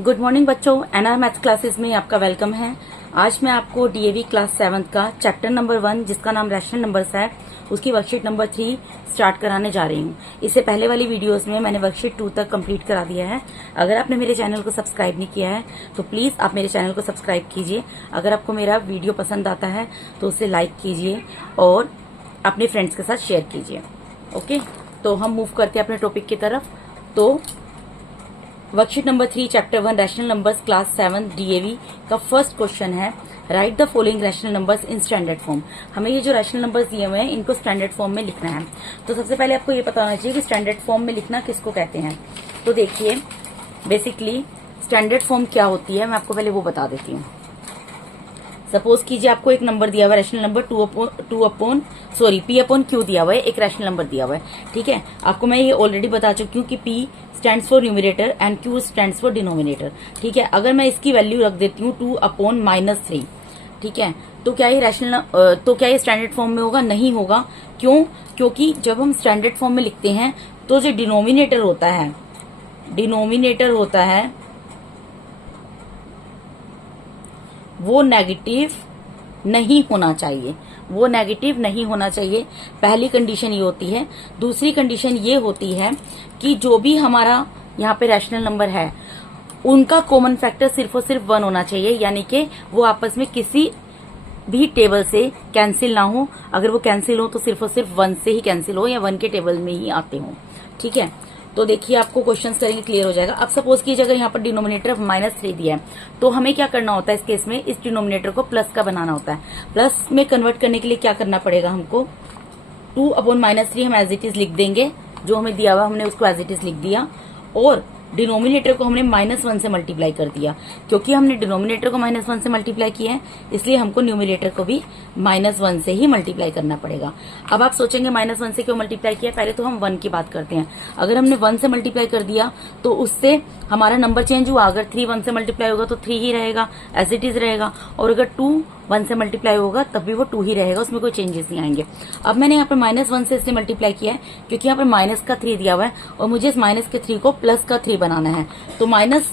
Good morning बच्चों, NR maths classes में आपका वेलकम है। आज मैं आपको डीएवी क्लास 7 का चैप्टर नंबर 1 जिसका नाम रैशनल नंबर्स है उसकी वर्कशीट नंबर 3 स्टार्ट कराने जा रही हूँ। इससे पहले वाली वीडियोस में मैंने वर्कशीट 2 तक कंप्लीट करा दिया है। अगर आपने मेरे चैनल को सब्सक्राइब नहीं किया है तो प्लीज आप मेरे चैनल को सब्सक्राइब कीजिए। अगर आपको मेरा वीडियो पसंद आता है तो उसे लाइक कीजिए और अपने फ्रेंड्स के साथ शेयर कीजिए। ओके, तो हम मूव करते हैं अपने टॉपिक की तरफ। तो worksheet number 3 chapter 1 rational numbers class 7 DAV का फर्स्ट क्वेश्चन है, right the following rational numbers in standard form. हमें ये जो रैशनल नंबर्स दिए हुए हैं इनको स्टैंडर्ड फॉर्म में लिखना है। तो सबसे पहले आपको ये पता होना चाहिए कि स्टैंडर्ड फॉर्म में लिखना किसको कहते हैं। तो देखिए, बेसिकली स्टैंडर्ड फॉर्म क्या होती है मैं आपको पहले वो बता देती हूँ। सपोज कीजिए आपको एक नंबर दिया हुआ है, rational number P upon Q दिया हुआ है, एक रैशनल नंबर दिया हुआ है। ठीक है, आपको मैं ये ऑलरेडी बता चुकी हूँ कि P stands for numerator and Q stands for denominator. ठीक है, अगर मैं इसकी वैल्यू रख देती हूँ 2 अपॉन -3, ठीक है, तो क्या ये स्टैंडर्ड फॉर्म में होगा? नहीं होगा। क्यों? क्योंकि जब हम स्टैंडर्ड फॉर्म में लिखते हैं तो जो डिनोमिनेटर होता है वो नेगेटिव नहीं होना चाहिए। पहली कंडीशन ये होती है। दूसरी कंडीशन ये होती है कि जो भी हमारा यहाँ पे रैशनल नंबर है उनका कॉमन फैक्टर सिर्फ और सिर्फ 1 होना चाहिए, यानी कि वो आपस में किसी भी टेबल से कैंसिल ना हो। अगर वो कैंसिल हो तो सिर्फ और सिर्फ 1 से ही कैंसिल हो या 1 के टेबल में ही आते हो। ठीक है, तो देखिए आपको क्वेश्चंस करेंगे क्लियर हो जाएगा। अब सपोज कीजिए अगर यहाँ पर डिनोमिनेटर -3 दिया है तो हमें क्या करना होता है इस केस में, इस डिनोमिनेटर को प्लस का बनाना होता है। प्लस में कन्वर्ट करने के लिए क्या करना पड़ेगा हमको, 2 अपॉन -3 हम एज इट इज लिख देंगे। जो हमें दिया हुआ हमने उसको एज इट इज लिख दिया और डिनोमिनेटर को हमने -1 से मल्टीप्लाई कर दिया। क्योंकि हमने डिनोमिनेटर को -1 से मल्टीप्लाई किया है इसलिए हमको न्यूमिनेटर को भी -1 से ही मल्टीप्लाई करना पड़ेगा। अब आप सोचेंगे -1 से क्यों मल्टीप्लाई किया? पहले तो हम 1 की बात करते हैं। अगर हमने 1 से मल्टीप्लाई कर दिया तो उससे हमारा नंबर चेंज हुआ। अगर 3 1 से मल्टीप्लाई होगा तो 3 ही रहेगा, एज इट इज रहेगा। और अगर 2 1 से मल्टीप्लाई होगा तब भी वो 2 ही रहेगा, उसमें कोई चेंजेस नहीं आएंगे। अब मैंने यहाँ पर -1 से इससे मल्टीप्लाई किया है क्योंकि यहाँ पर माइनस का 3 दिया हुआ है और मुझे इस माइनस के 3 को प्लस का 3 बनाना है। तो माइनस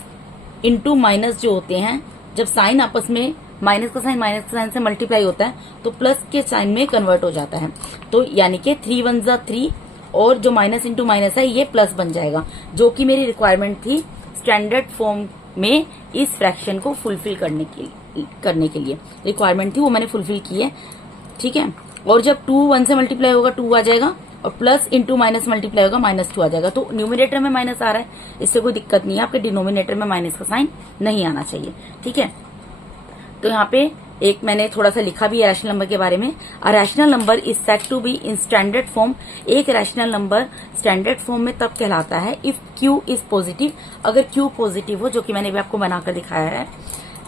इंटू माइनस जो होते हैं, जब साइन आपस में माइनस का साइन से मल्टीप्लाई होता है तो प्लस के साइन में कन्वर्ट हो जाता है। तो यानी कि 3 1 जा 3 और जो माइनस इंटू माइनस है ये प्लस बन जाएगा, जो कि मेरी रिक्वायरमेंट थी स्टैंडर्ड फॉर्म में इस फ्रैक्शन को फुलफिल करने के लिए रिक्वायरमेंट थी, वो मैंने फुलफिल की है। ठीक है, और जब 2 1 से मल्टीप्लाई होगा 2 आ जाएगा और प्लस इंटू माइनस मल्टीप्लाई होगा -2 आ जाएगा। तो न्यूमिनेटर में माइनस आ रहा है, इससे कोई दिक्कत नहीं है, आपके डिनोमिनेटर में माइनस का साइन नहीं आना चाहिए। ठीक है, तो यहाँ पे एक मैंने थोड़ा सा लिखा भी है रैशनल नंबर के बारे में। A rational number is said to be in standard form. एक रैशनल नंबर स्टैंडर्ड फॉर्म में तब कहलाता है इफ क्यू इज पॉजिटिव, अगर क्यू पॉजिटिव हो, जो कि मैंने भी आपको बनाकर दिखाया है।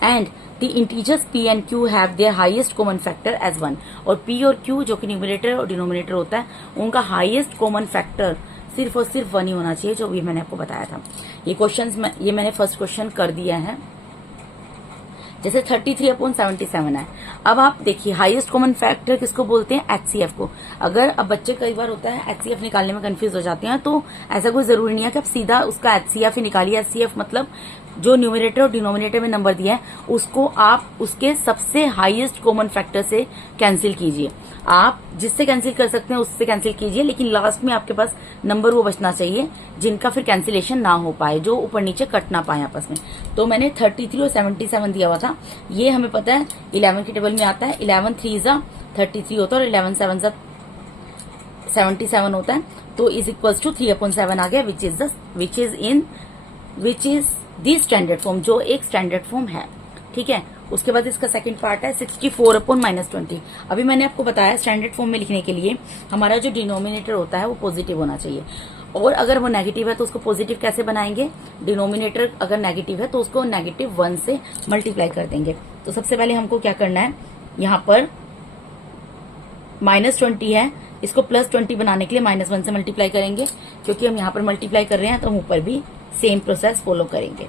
And the integers p and q have their highest common factor as 1। और p और q जो कि न्यूमरेटर और डिनोमिनेटर होता है उनका हाईएस्ट कॉमन फैक्टर सिर्फ और सिर्फ 1 ही होना चाहिए, जो भी मैंने आपको बताया था। ये मैंने फर्स्ट क्वेश्चन कर दिया है। जैसे 33 अपॉन 77 है। अब आप देखिए हाईएस्ट कॉमन फैक्टर किसको बोलते हैं? HCF को। अगर अब बच्चे कई बार होता है HCF निकालने में कंफ्यूज हो जाते हैं, तो ऐसा कोई जरूरी नहीं है कि आप सीधा उसका HCF ही निकालिए। HCF मतलब जो न्यूमरेटर और डिनोमिनेटर में नंबर दिया है उसको आप उसके सबसे हाईएस्ट कॉमन फैक्टर से कैंसिल कीजिए। आप जिससे कैंसिल कर सकते हैं उससे कैंसिल कीजिए, लेकिन लास्ट में आपके पास नंबर वो बचना चाहिए जिनका फिर कैंसिलेशन ना हो पाए, जो ऊपर नीचे कट ना पाए आपस में। तो मैंने 33 और 77 दिया हुआ था। ये हमें पता है 11 की टेबल में आता है। 11 3 जा 33 होता है और 11 7 जा 77 होता है। तो इज इक्वल्स टू 3 अपॉन 7 आ गया, which is the standard form, जो एक स्टैंडर्ड फॉर्म है। ठीक है, उसके बाद इसका सेकंड पार्ट है 64 अपॉन -20। अभी मैंने आपको बताया स्टैंडर्ड फॉर्म में लिखने के लिए हमारा जो डिनोमिनेटर होता है वो पॉजिटिव होना चाहिए, और अगर वो नेगेटिव है तो उसको पॉजिटिव कैसे बनाएंगे? डिनोमिनेटर अगर नेगेटिव है तो उसको -1 से मल्टीप्लाई कर देंगे। तो सबसे पहले हमको क्या करना है, यहाँ पर -20 है, इसको +20 बनाने के लिए -1 से मल्टीप्लाई करेंगे। क्योंकि हम यहाँ पर मल्टीप्लाई कर रहे हैं तो हम ऊपर भी सेम प्रोसेस फॉलो करेंगे।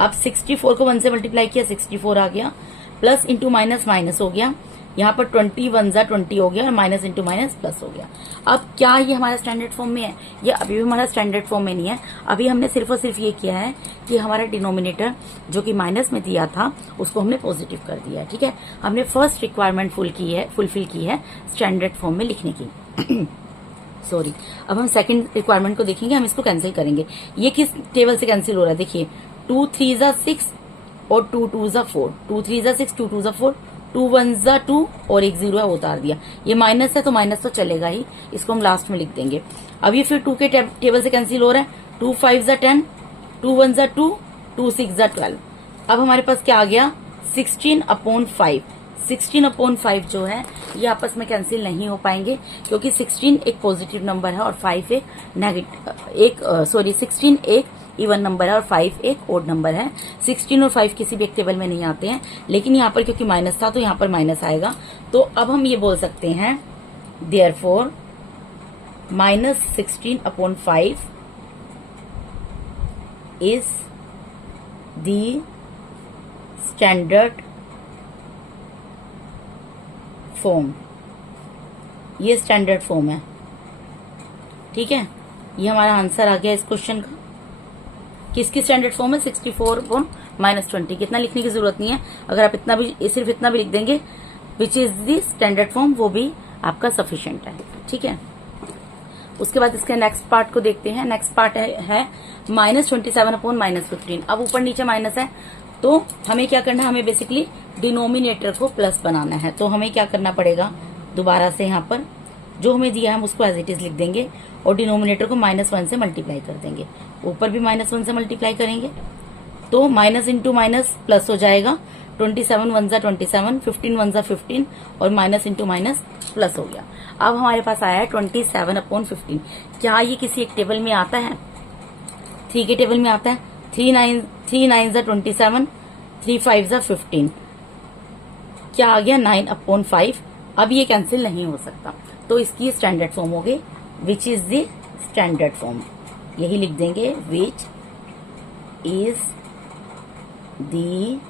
अब 64 को 1 से मल्टीप्लाई किया 64 आ गया, प्लस इंटू माइनस माइनस हो गया, यहाँ पर 20 हो गया और माइनस इंटू माइनस प्लस हो गया। अब क्या ये हमारा स्टैंडर्ड फॉर्म में है? ये अभी भी हमारा स्टैंडर्ड फॉर्म में नहीं है। अभी हमने सिर्फ और सिर्फ ये किया है कि हमारा डिनोमिनेटर जो कि माइनस में दिया था उसको हमने पॉजिटिव कर दिया है। ठीक है, हमने फर्स्ट रिक्वायरमेंट फुलफिल की है स्टैंडर्ड फॉर्म में लिखने की। सॉरी, अब हम सेकंड रिक्वायरमेंट को देखेंगे, हम इसको कैंसिल करेंगे। ये किस टेबल से कैंसिल हो रहा है? देखिए 2 3 ज़ा 6 और 2 2 ज़ा 4, 2 3 ज़ा 6, 2 2 ज़ा 4, 2 1 ज़ा 2 और एक 0 है वो उतार दिया। ये माइनस है तो माइनस तो चलेगा ही, इसको हम लास्ट में लिख देंगे। अब ये फिर 2 के टेबल से कैंसिल हो रहा है। 2 5 ज़ा 10, 2 1 ज़ा 2, 2 6 ज़ा 12। अब हमारे पास क्या आ गया? 16/5। 16/5 जो है ये आपस में कैंसिल नहीं हो पाएंगे क्योंकि 16 एक पॉजिटिव नंबर है और 5 एक नेगेटिव 16 एक इवन नंबर है और 5 एक ओड नंबर है। 16 और 5 किसी भी एक टेबल में नहीं आते हैं, लेकिन यहाँ पर क्योंकि माइनस था तो यहाँ पर माइनस आएगा। तो अब हम ये बोल सकते हैं therefore -16/5 is the standard form. ये स्टैंडर्ड फॉर्म है। ठीक है, ये हमारा आंसर आ गया इस क्वेश्चन का। किसकी स्टैंडर्ड फॉर्म है? 64/-20। कितना लिखने की जरूरत नहीं है, अगर आप इतना भी सिर्फ इतना भी लिख देंगे which is the standard form, वो भी आपका सफिशिएंट है। ठीक है, उसके बाद इसके नेक्स्ट पार्ट को देखते हैं। नेक्स्ट पार्ट है -27/-15। अब ऊपर नीचे माइनस है तो हमें क्या करना है? हमें बेसिकली डिनोमिनेटर को प्लस बनाना है। तो हमें क्या करना पड़ेगा? दोबारा से यहाँ पर जो हमें दिया है हम उसको एज इट इज लिख देंगे और डिनोमिनेटर को -1 से मल्टीप्लाई कर देंगे। ऊपर भी -1 से मल्टीप्लाई करेंगे तो माइनस इंटू माइनस प्लस हो जाएगा। 27 1 ज़ा 27, 15 1 ज़ा 15 और माइनस इंटू माइनस प्लस हो गया। अब हमारे पास आया है 27/15। क्या ये किसी एक टेबल में आता है? 3 के टेबल में आता है। 3 9 ज़ा 27, 3 5 ज़ा 15। क्या आ गया? 9/5। अब ये कैंसिल नहीं हो सकता तो इसकी स्टैंडर्ड फॉर्म हो गई which is the standard form. यही लिख देंगे which is the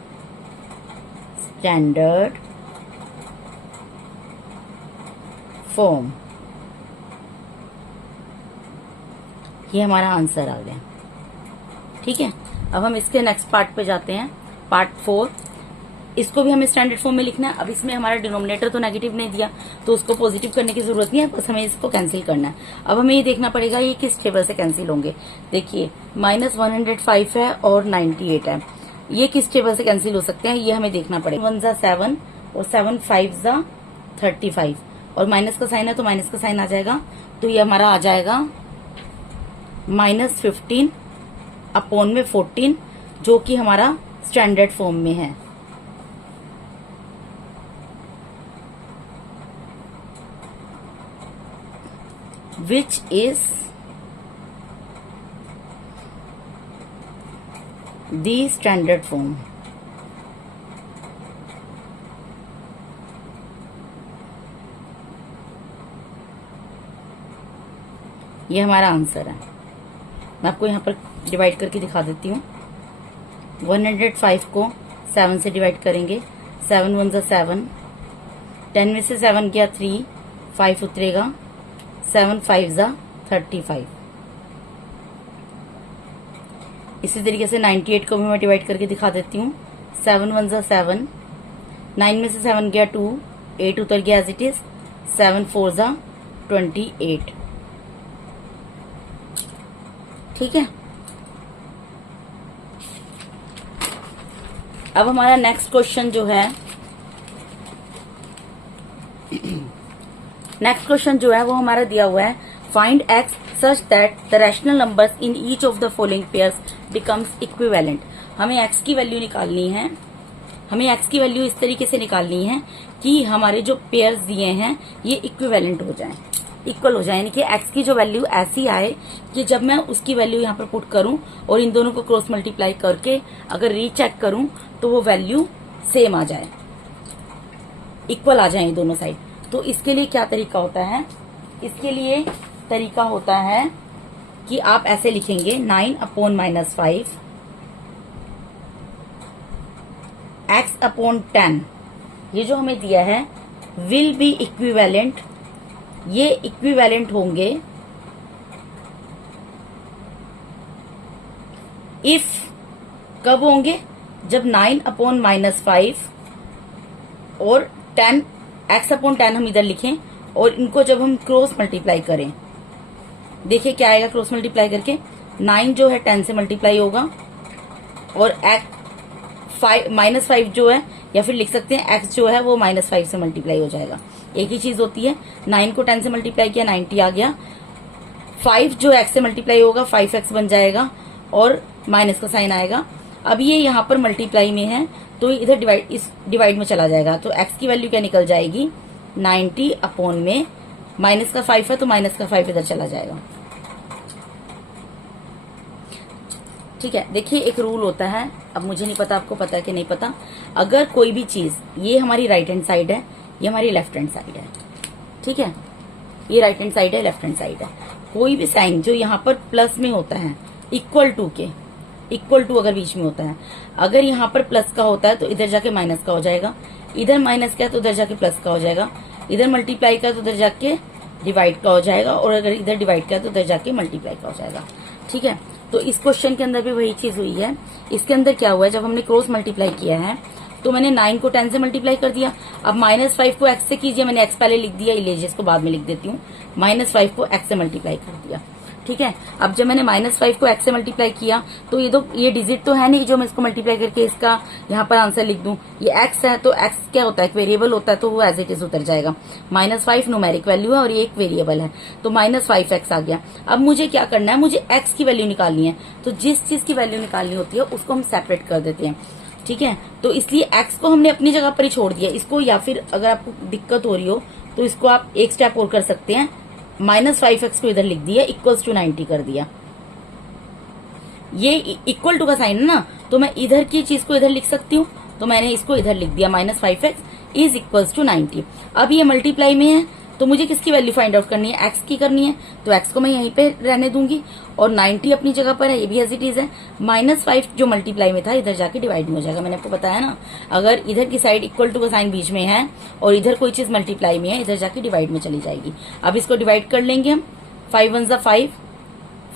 standard form. ये हमारा आंसर आ गया। ठीक है, अब हम इसके नेक्स्ट पार्ट पे जाते हैं, पार्ट 4। इसको भी हमें स्टैंडर्ड फॉर्म में लिखना है। अब इसमें हमारा डिनोमिनेटर तो नेगेटिव नहीं दिया तो उसको पॉजिटिव करने की जरूरत नहीं है, बस हमें इसको कैंसिल करना है। अब हमें ये देखना पड़ेगा ये किस टेबल से कैंसिल होंगे। देखिए -105 है और 98 है, ये किस टेबल से कैंसिल हो सकते हैं ये हमें देखना पड़ेगा। 1 ज़ा 7 और 7 5 ज़ा 35 और माइनस का साइन है तो माइनस का साइन आ जाएगा। तो ये हमारा आ जाएगा -15/14 जो कि हमारा स्टैंडर्ड फॉर्म में है। Which is the standard form। ये हमारा आंसर है। मैं आपको यहाँ पर डिवाइड करके दिखा देती हूँ। 105 को 7 से डिवाइड करेंगे। 7 1 ज़ा 7, 10 में से 7 गया 3, 5 उतरेगा, 7 5 ज़ा 35। इसी तरीके से 98 को भी मैं डिवाइड करके दिखा देती हूँ। 7 1 ज़ा 7, 9 में से 7 गया 2, 8 उतर गया एज इट इज, 7 4 ज़ा 28। ठीक है, अब हमारा नेक्स्ट क्वेश्चन जो है वो हमारा दिया हुआ है find x such that the rational numbers in each of the following pairs becomes equivalent. हमें एक्स की वैल्यू निकालनी है। हमें एक्स की वैल्यू इस तरीके से निकालनी है कि हमारे जो पेयर्स दिए हैं ये इक्विवेलेंट हो जाएं, इक्वल हो जाए, यानी कि एक्स की जो वैल्यू ऐसी आए कि जब मैं उसकी वैल्यू यहाँ पर पुट करूं और इन दोनों को क्रॉस मल्टीप्लाई करके अगर रीचेक करूं तो वो वैल्यू सेम आ जाए, इक्वल आ जाए दोनों साइड। तो इसके लिए क्या तरीका होता है? इसके लिए तरीका होता है कि आप ऐसे लिखेंगे 9/-5 x/10। ये जो हमें दिया है विल बी इक्विवेलेंट, ये इक्विवेलेंट होंगे इफ, कब होंगे, जब 9/-5 और 10 x/10 हम इधर लिखें और इनको जब हम क्रॉस मल्टीप्लाई करें, देखिए क्या आएगा क्रॉस मल्टीप्लाई करके, 9 जो है 10 से मल्टीप्लाई होगा और -5 जो है, या फिर लिख सकते हैं x जो है वो -5 से मल्टीप्लाई हो जाएगा। एक ही चीज होती है, 9 को 10 से मल्टीप्लाई किया 90 आ गया, 5 जो x से मल्टीप्लाई होगा 5x बन जाएगा और माइनस का साइन आएगा। अब ये यहाँ पर मल्टीप्लाई में है तो इधर डिवाइड में चला जाएगा, तो x की वैल्यू क्या निकल जाएगी, 90 अपॉन में माइनस का 5 है तो माइनस का 5 इधर चला जाएगा। ठीक है, देखिए एक रूल होता है, अब मुझे नहीं पता आपको पता है कि नहीं पता, अगर कोई भी चीज, ये हमारी राइट हैंड साइड है, ये हमारी लेफ्ट हैंड साइड है, ठीक है, ये राइट हैंड साइड है, लेफ्ट हैंड साइड है, कोई भी साइन जो यहाँ पर प्लस में होता है, इक्वल टू के, इक्वल टू अगर बीच में होता है, अगर यहाँ पर प्लस का होता है तो इधर जाके माइनस का हो जाएगा, इधर माइनस का है तो उधर जाके प्लस का हो जाएगा, इधर मल्टीप्लाई का है तो उधर जाके डिवाइड का हो जाएगा, और अगर इधर डिवाइड का है तो उधर जाके मल्टीप्लाई का हो जाएगा। ठीक है, तो इस क्वेश्चन के अंदर भी वही चीज हुई है। इसके अंदर क्या हुआ है, जब हमने क्रॉस मल्टीप्लाई किया है तो मैंने 9 को 10 से मल्टीप्लाई कर दिया, अब -5 को x से कीजिए, मैंने x पहले लिख दिया, लीजिए इसको बाद में लिख देती हूँ, -5 को x से मल्टीप्लाई कर दिया। ठीक है, अब जब मैंने -5 को x से मल्टीप्लाई किया तो ये डिजिट तो है नहीं जो मैं इसको मल्टीप्लाई करके इसका यहाँ पर आंसर लिख दूं, ये x है तो x क्या होता है, एक वेरिएबल होता है तो वो एज इट इज उतर जाएगा। -5 न्यूमेरिक वैल्यू है और ये एक वेरिएबल है, तो -5x आ गया। अब मुझे क्या करना है, मुझे x की वैल्यू निकालनी है, तो जिस चीज की वैल्यू निकालनी होती है उसको हम सेपरेट कर देते हैं। ठीक है, तो इसलिए x को हमने अपनी जगह पर ही छोड़ दिया इसको, या फिर अगर आपको दिक्कत हो रही हो तो इसको आप एक स्टेप और कर सकते हैं, -5x को इधर लिख दिया, इक्वल्स टू 90 कर दिया, ये इक्वल टू का साइन है ना, तो मैं इधर की चीज को इधर लिख सकती हूँ, तो मैंने इसको इधर लिख दिया, -5x इज इक्वल्स टू 90। अब ये मल्टीप्लाई में है तो मुझे किसकी वैल्यू फाइंड आउट करनी है, x की करनी है, तो x को मैं यहीं पे रहने दूंगी और 90 अपनी जगह पर है, ये भी एज इट इज है। -5 जो मल्टीप्लाई में था इधर जाके डिवाइड में हो जाएगा, मैंने आपको बताया ना, अगर इधर की साइड इक्वल टू का साइन बीच में है और इधर कोई चीज मल्टीप्लाई में है, इधर जाके डिवाइड में चली जाएगी। अब इसको डिवाइड कर लेंगे हम, 5 1 5,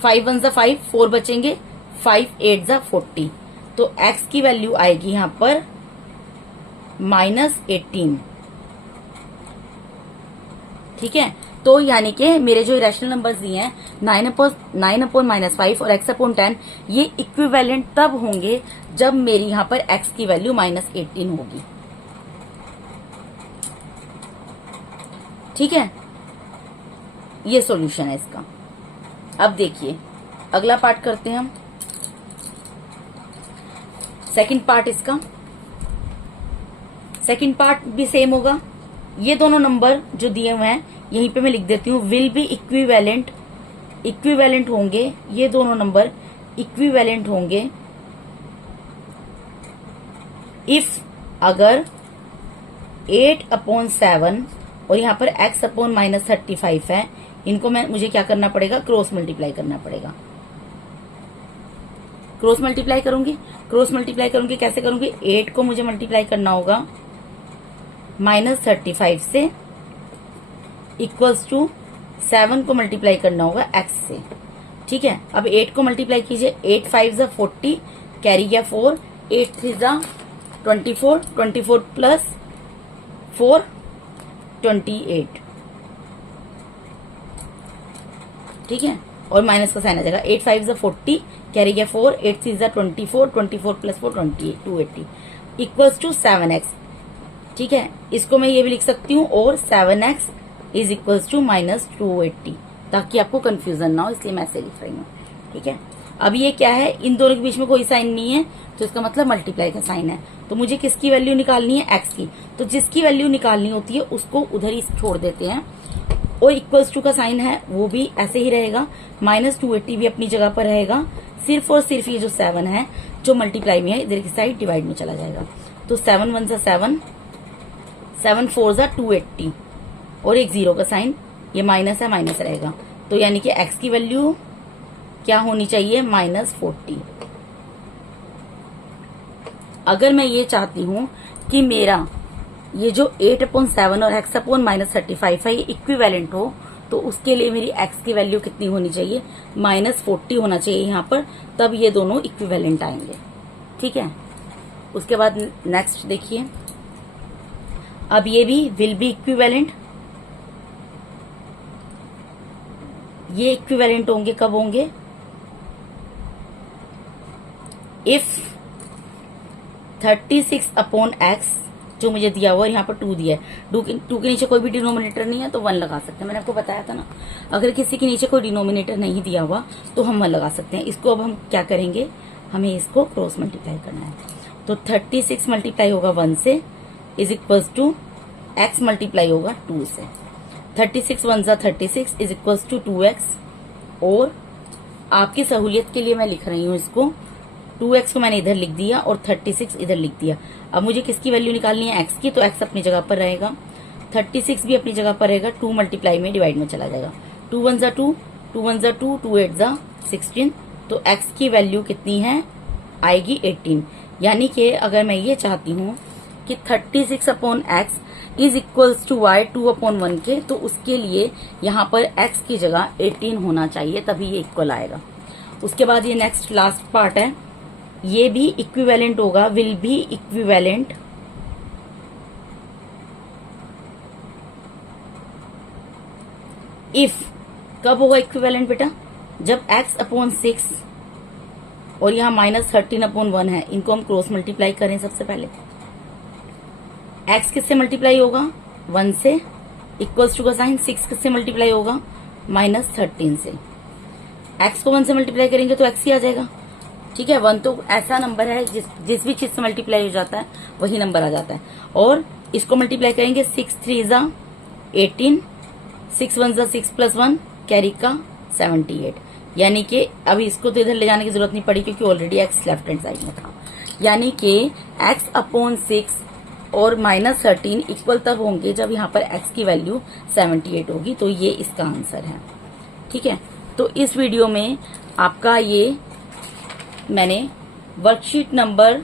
5 1 5, 4 बचेंगे, 5 8 40, तो x की वैल्यू आएगी यहाँ पर -18। ठीक है, तो यानी कि मेरे जो इरेशनल नंबर्स दिए हैं 9/-5 और x/10, ये इक्विवेलेंट तब होंगे जब मेरी यहाँ पर x की वैल्यू -18 होगी। ठीक है, ये सॉल्यूशन है इसका। अब देखिए अगला पार्ट करते हैं हम, सेकंड पार्ट इसका। सेकंड पार्ट भी सेम होगा, ये दोनों नंबर जो दिए हुए हैं यहीं पे मैं लिख देती हूँ, विल बी इक्विवेलेंट, इक्विवेलेंट होंगे, ये दोनों नंबर इक्विवेलेंट होंगे इफ, अगर 8/7 और यहाँ पर x/-35 है, इनको मुझे क्या करना पड़ेगा, क्रॉस मल्टीप्लाई करना पड़ेगा। क्रॉस मल्टीप्लाई करूंगी, क्रॉस मल्टीप्लाई करूंगी, कैसे करूंगी, 8 को मुझे मल्टीप्लाई करना होगा -35 से, इक्वल्स टू 7 को मल्टीप्लाई करना होगा x से। ठीक है, अब 8 को मल्टीप्लाई कीजिए, 8 5 40, कैरी गया 4, 8 3 24, 24 प्लस 4 28। ठीक है, और माइनस का साइन आ जाएगा, 8 5 40, कैरी गया 4, 8 3 24, 24 प्लस 4 28, 280 इक्वल्स टू 7x। ठीक है, इसको मैं ये भी लिख सकती हूँ, और 7x इज इक्वल्स टू -280, ताकि आपको कंफ्यूजन ना हो, इसलिए मैं ऐसे लिख रही हूँ। ठीक है, अब ये क्या है, इन दोनों के बीच में कोई साइन नहीं है, तो इसका मतलब मल्टीप्लाई का साइन है, तो मुझे किसकी वैल्यू निकालनी है, x की, तो जिसकी वैल्यू निकालनी होती है उसको उधर ही छोड़ देते हैं, और इक्वल्स टू का साइन है वो भी ऐसे ही रहेगा, -280 भी अपनी जगह पर रहेगा, सिर्फ और सिर्फ ये जो 7 है जो मल्टीप्लाई में है इधर की साइड डिवाइड में चला जाएगा, तो 7 1 7, 7 4 280, और एक 0 का साइन, ये माइनस है, माइनस रहेगा, तो यानी कि x की वैल्यू क्या होनी चाहिए, -40। अगर मैं ये चाहती हूं कि मेरा ये जो 8/7 और x/-35 है ये इक्विवेलेंट हो, तो उसके लिए मेरी x की वैल्यू कितनी होनी चाहिए, -40 होना चाहिए यहाँ पर, तब ये दोनों इक्विवेलेंट आएंगे। ठीक है, उसके बाद नेक्स्ट देखिए, अब ये भी विल बी इक्विवेलेंट। ये इक्विवेलेंट होंगे, कब होंगे, इफ 36/x जो मुझे दिया हुआ है, यहाँ पर 2 दिया है, 2 के नीचे कोई भी डिनोमिनेटर नहीं है तो 1 लगा सकते हैं। मैंने आपको बताया था ना, अगर किसी के नीचे कोई डिनोमिनेटर नहीं दिया हुआ तो हम 1 लगा सकते हैं। इसको अब हम क्या करेंगे, हमें इसको क्रॉस मल्टीप्लाई करना है। तो 36 मल्टीप्लाई होगा 1 से is equals to x multiply होगा 2 से। 36 1 जा 36 इज इक्वल्स टू 2x, और आपकी सहूलियत के लिए मैं लिख रही हूँ इसको, 2x को मैंने इधर लिख दिया और 36 इधर लिख दिया। अब मुझे किसकी वैल्यू निकालनी है, x की, तो x अपनी जगह पर रहेगा, 36 भी अपनी जगह पर रहेगा, 2 मल्टीप्लाई में डिवाइड में चला जाएगा। 2 1 जा 2, 2 1 जा 2, 2 8 जा 16, तो x की वैल्यू कितनी है, आएगी 18। यानी कि अगर मैं ये चाहती हूँ कि 36/x is equals to y 2/1 के, तो उसके लिए यहाँ पर x की जगह 18 होना चाहिए, तभी ये इक्वल आएगा। उसके बाद ये नेक्स्ट लास्ट पार्ट है, ये भी इक्विवेलेंट होगा, विल बी इक्विवेलेंट इफ, कब होगा इक्विवेलेंट बेटा, जब x/6 और यहाँ -13/1 है, इनको हम क्रॉस मल्टीप्लाई करें। सबसे पहले x किससे मल्टीप्लाई होगा, 1 से, इक्वल्स टू का साइन, 6 किससे मल्टीप्लाई होगा, -13 से। x को 1 से मल्टीप्लाई करेंगे तो x ही आ जाएगा। ठीक है, 1 तो ऐसा नंबर है जिस भी चीज से मल्टीप्लाई हो जाता है वही नंबर आ जाता है। और इसको मल्टीप्लाई करेंगे, 6 3 जा 18, 6 1 जा 6 + 1 कैरी का 78। यानी कि अभी इसको तो इधर ले जाने की जरूरत नहीं पड़ी क्योंकि already x left hand side में था। यानी कि x/6 और -13 इक्वल तब होंगे जब यहाँ पर x की वैल्यू 78 होगी, तो ये इसका आंसर है। ठीक है, तो इस वीडियो में आपका ये मैंने वर्कशीट नंबर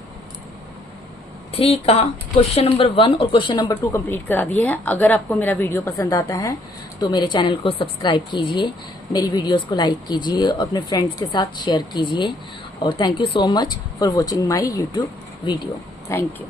3 का क्वेश्चन नंबर 1 और क्वेश्चन नंबर 2 कंप्लीट करा दिए है। अगर आपको मेरा वीडियो पसंद आता है तो मेरे चैनल को सब्सक्राइब कीजिए, मेरी वीडियोस को लाइक कीजिए, अपने फ्रेंड्स के साथ शेयर कीजिए। और thank you so much for watching my YouTube video. Thank you.